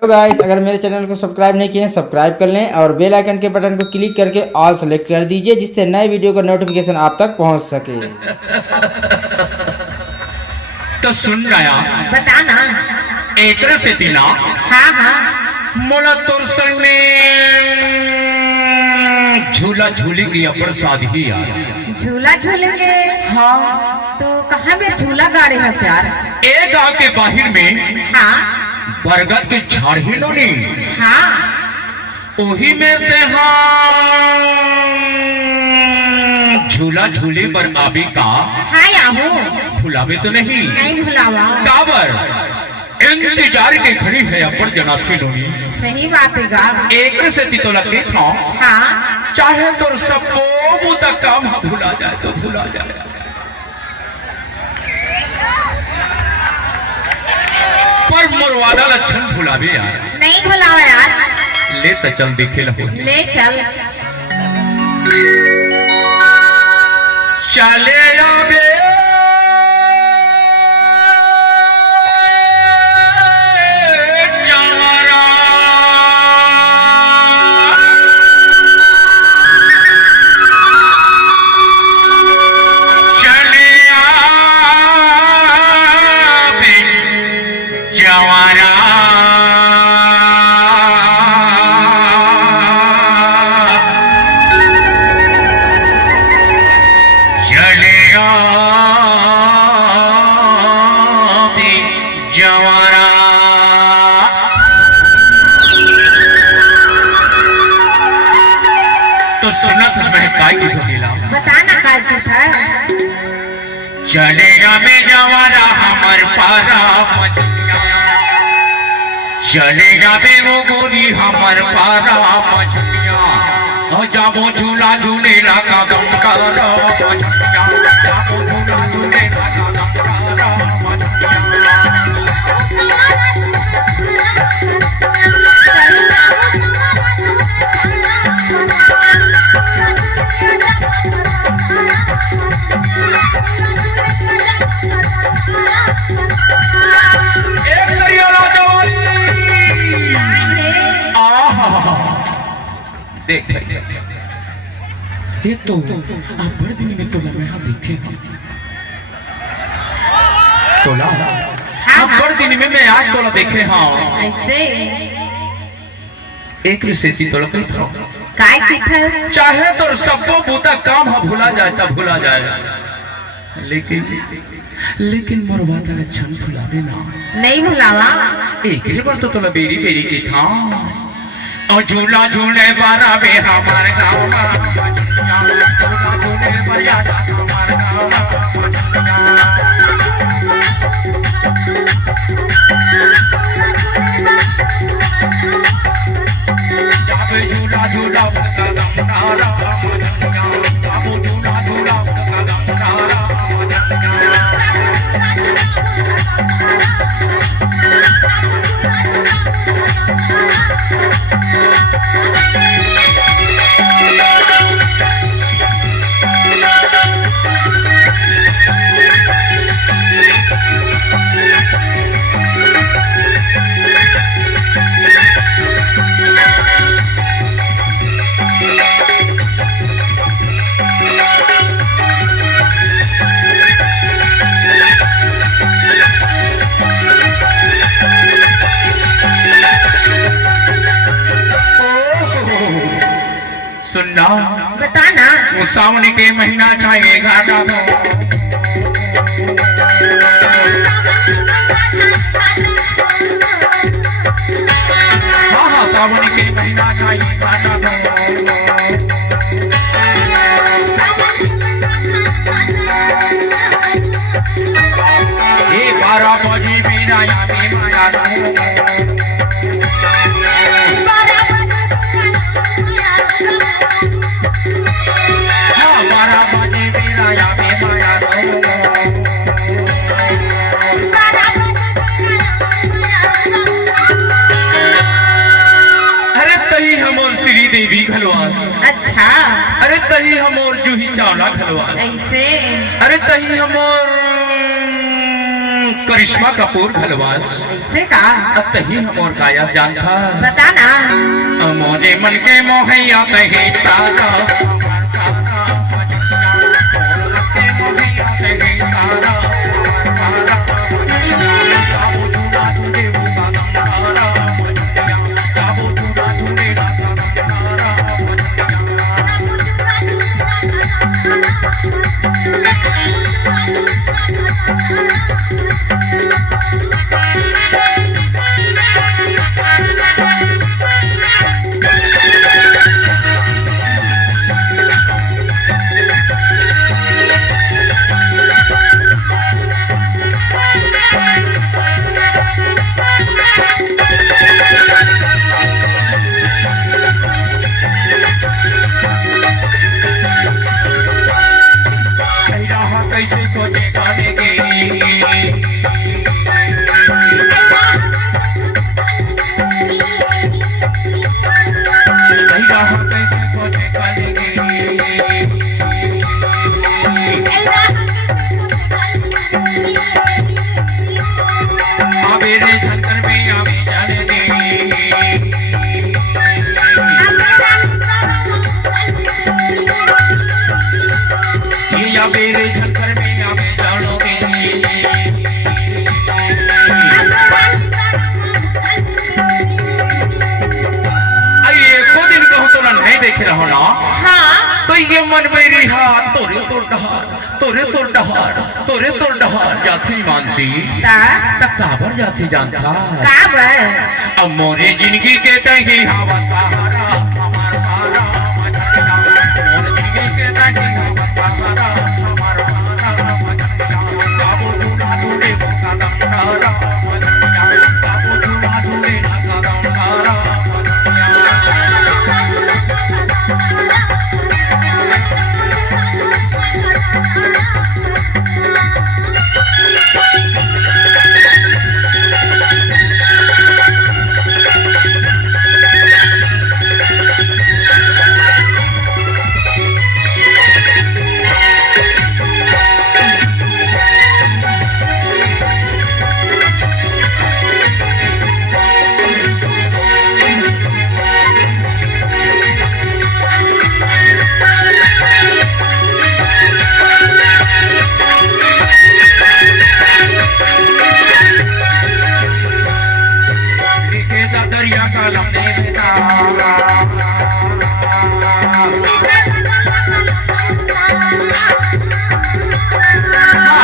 तो गाइस, अगर मेरे चैनल को सब्सक्राइब नहीं किए हैं सब्सक्राइब कर लें और बेल आइकन के बटन को क्लिक करके ऑल सेलेक्ट कर दीजिए, जिससे नए वीडियो का नोटिफिकेशन आप तक पहुंच सके। तो सुन नया बताना। एक से तीना हाँ हाँ मोला तोर संग में झूला झूली की अपर शादी यार। झूला झूलेंगे। हाँ तो कहाँ पे झूला गाड़ी है यार? एक गांव के बाहर में हाँ बरगद के झाड़ ही लोनी हाँ ओही में तेहां झूला झूले पर आबी का हाँ याहू भुलावे तो नहीं नहीं भुलावा। काबर इंतजार के खड़ी है अपर जनाब लोनी। सही बात है गा। एक से ती तो लगती था हाँ चाहे तो सबको मुदा काम भुला जाए तो भुला जाए, पर मोरवादा लक्षण भुलावे यार। नहीं भुलावा यार। ले तो चल देखे लो ले चल। चले आवे जवारा चले आवे जवारा चले आवे जवारा। तो सुनत उसमें काय की ठोकेला बताना काल की था। चलेगा में जवारा हमर पारा मछलिया, चलेगा में वो गोरी हमर पारा मछलिया, जाबो झूला झूले लगा गम करो मछलिया, जाबो झूला झूले लगा गम करो मछलिया। एक करियाला जवानी आहा देख ये तो आप बड़े दिन में तोला में देखे तोला आप बड़े दिन में मैं आज तोला देखे हाँ ऐसे एक रिसेती तोला कहीं था काय की था। चाहे तो सबको बूता काम हा भुला जाए तब भुला जाए, लेकिन मोरवादा लक्षण भुला देना नहीं भुलावा। एक ही बार तो तोला बेरी बेरी की था और झूला झूले बारा बे हमार गाँव झूला झूले मर्यादा हमार जाबे झूला झूला उनका दम नारा जाबो झूला झूला उनका दम नारा। सुनना बताना। वो सावन के महीना चाहिए घाटा हो, हाँ हाँ सावन के महीना चाहिए घाटा हो, ये 12 बजे बिना यामी माया हो, हाँ 12 बजे बिना यामी माया हो। अरे तही हमोर श्री देवी घलवास, अच्छा अरे तही हमोर जूही चावला घलवास, ऐसे अरे तही हमोर करिश्मा कपूर घलवास ऐसे का अतही हमर काया जान था बता ना मोरे मन के मोहैया कहे तारा कैसे सोचे गाने के कैसे सोचे गाने मेरे शंकर में आवे जाने दे या मेरे शंकर में आवे जानोगे आइए खुद इनको तो नहीं देख रहा ना हाँ तो ये मन मेरी हाथ तोरे तोड़ डहार तोरे तोड़ डहार तोरे तोड़ डहार जाती मानसी काबर जाती जानता अब मोरे जिंदगी के तही हवा सहारा हमार पारा मोरे जिंदगी के तही हवा सहारा हमार पारा काबू झूला झूले का दमकारा काबू झूला झूले का दमकारा दरिया का लम्बे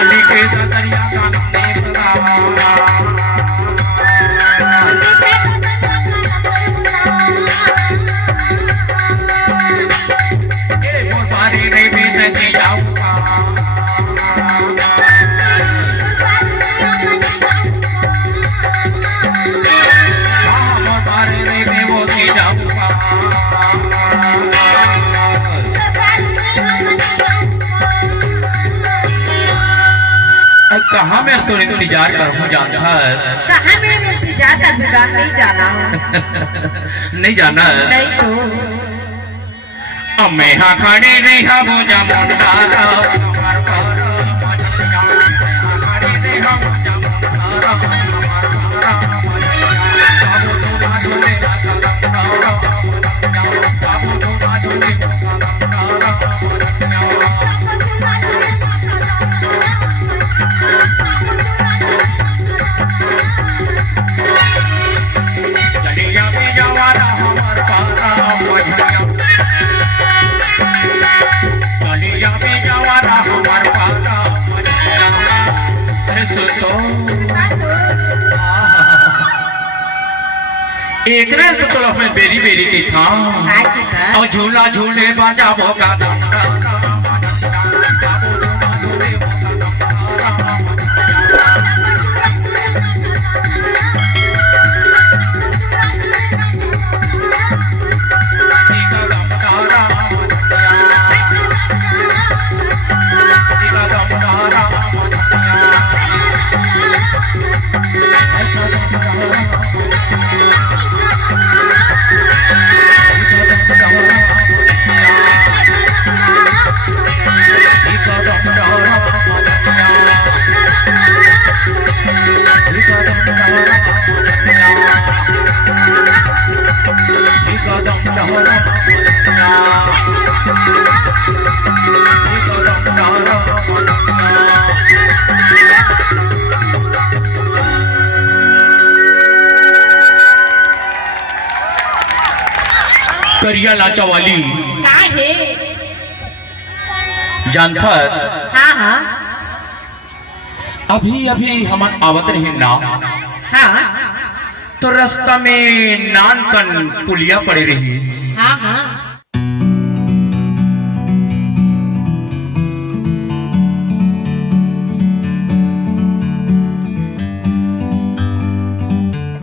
लिखे दरिया का लम्बे नहीं भी सके जाऊंगा कहाँ मैं तो इंतजार करूँ जानता है कहाँ मैं इंतजार का दुकान नहीं जाना नहीं जाना नहीं तो अब मैं हाँ खड़ी नहीं हाँ वो जामुंडारा एक रेल तो थोड़ा में बेरी बेरी की था और झूला झूले बाजा भोगा करिया लाचा वाली का है? जानथस हाँ हाँ अभी अभी हम आवत रहे ना हाँ तो रास्ता में नान कन पुलिया पड़े रही। हाँ हाँ